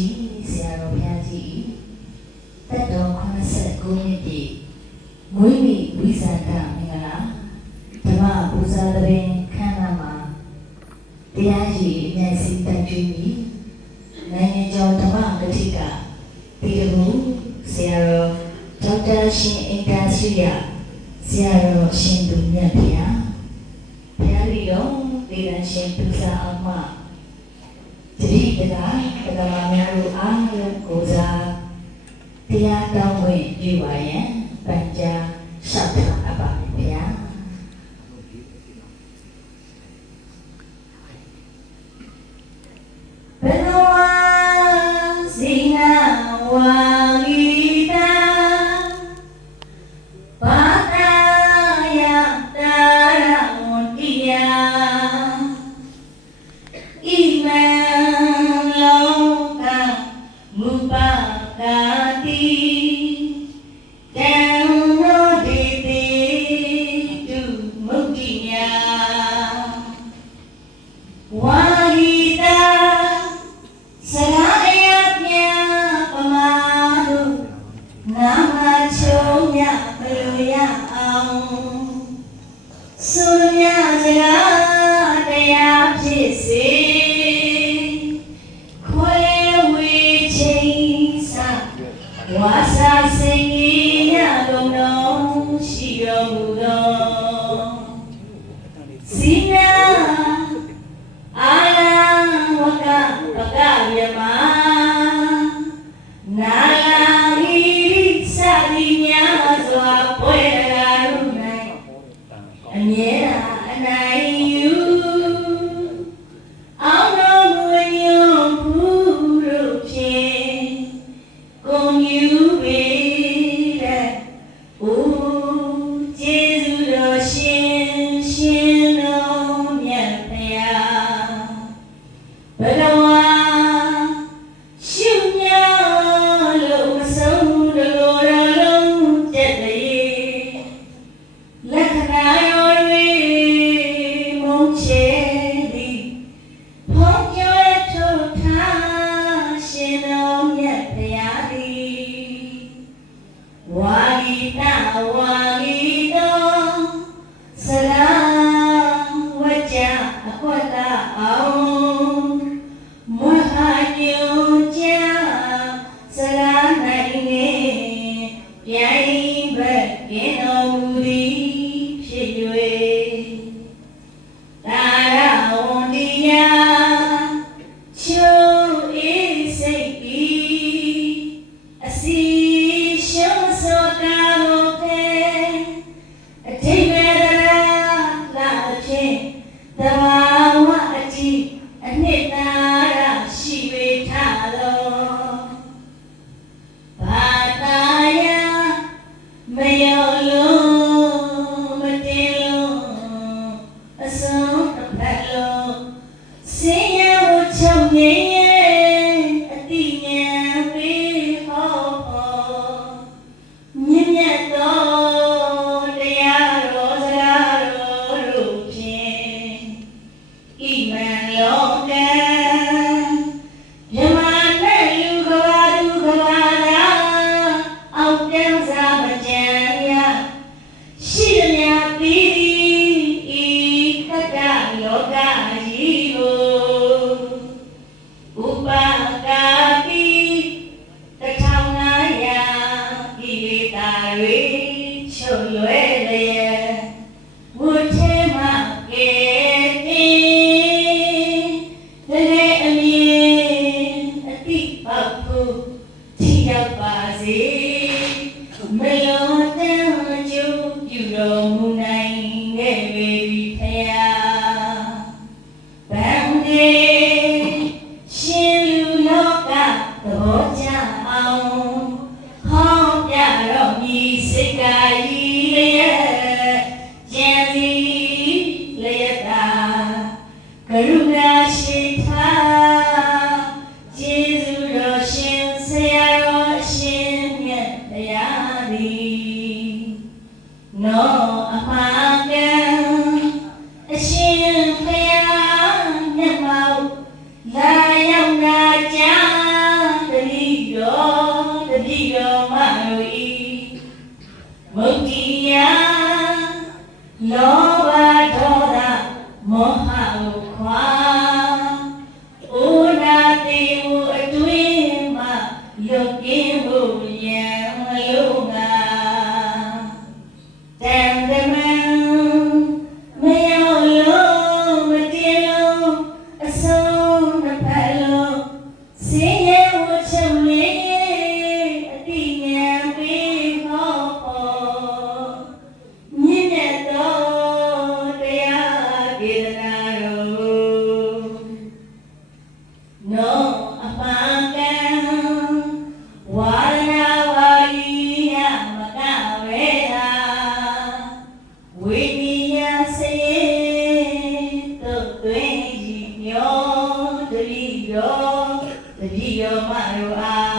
ကြီးဆရာတော်ဘုရားကြီးတက်တော်89နှစ်ပြည့်မွေးနေ့ဝိဇာကမင်္ဂလာဓမ္မပူဇာတရင်ခန္ဓာမှာတရားရည်အမျက်စိတက်ကျွေးပြီးနိုင်ငံကျော်ဓမ္မဂတိကပြည်သူဆရာတော်ဒေါက်တာရှင်အင်တာဆွေရဆရာတော်ရှင်သူမြတ်ဘုရားဘုရားကြီးတော်ဒေသရှင်ပူဇာအောင်မှာ တတိတကာတက္ကမများတို့အားလုံးကိုစားတရားတောင်းဝင်ပြုပါရန်ပန်ကြားရှောက်ထားအပ်ပါမယ်ဗျာဘယ်လို ချုံမြမလိုရအောင်ဆုရစကားတရားဖြစ်စေခွဲဝေချိန် ရုဏာရှိသာကျေးဇူးတော်ရှင်ဆရာတော်အရှင်မြတ်တရားသည်နောအဖာကံအရှင်ဖယားမြတ်မောင်လာရောက်လာကြတတိတော်တတိတော်မလို့ဤမုတ်တိယလောဘဒေါသမောဟ Yo, the yo, my yo, I.